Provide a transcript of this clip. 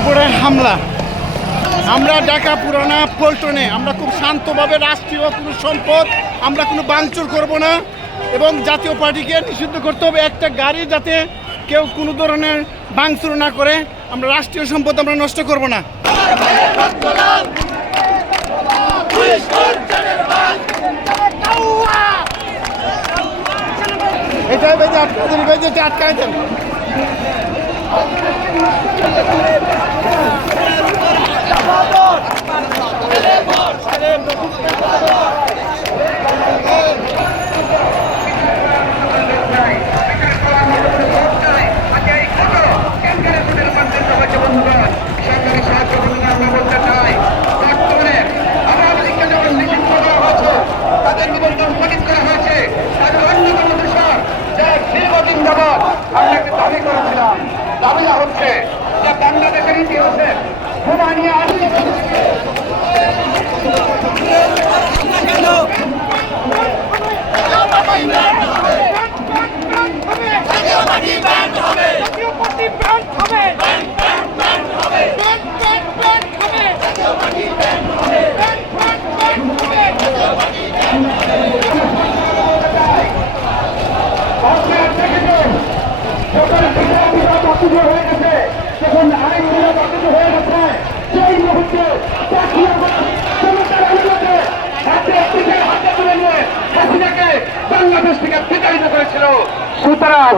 উপরে হামলা। আমরা ঢাকা পুরানা পল্টনে আমরা খুব শান্তভাবে রাষ্ট্রীয় কোনো সম্পদ আমরা কোনো ভাঙচুর করব না এবং জাতীয় পার্টিকে নিষিদ্ধ করতে হবে। একটা গাড়ি যাতে কেউ কোনো ধরনের ভাঙচুর না করে। আমরা রাষ্ট্রীয় সম্পদ আমরা নষ্ট করব না। এটাই বেজে আটকা দেন, বেজে আটকায় দেন। দাবিটা হচ্ছে যে বাংলাদেশের ইতিহাসে বোমা নিয়ে আসছে হয়ে গেছে, যখন আইনগুলো বাতিল হয়ে গেছে, সেই মুহূর্তে হাতে তুলে নিয়ে হাসিনাকে বাংলাদেশ থেকে বিতাড়িত করেছিল। সুতরাং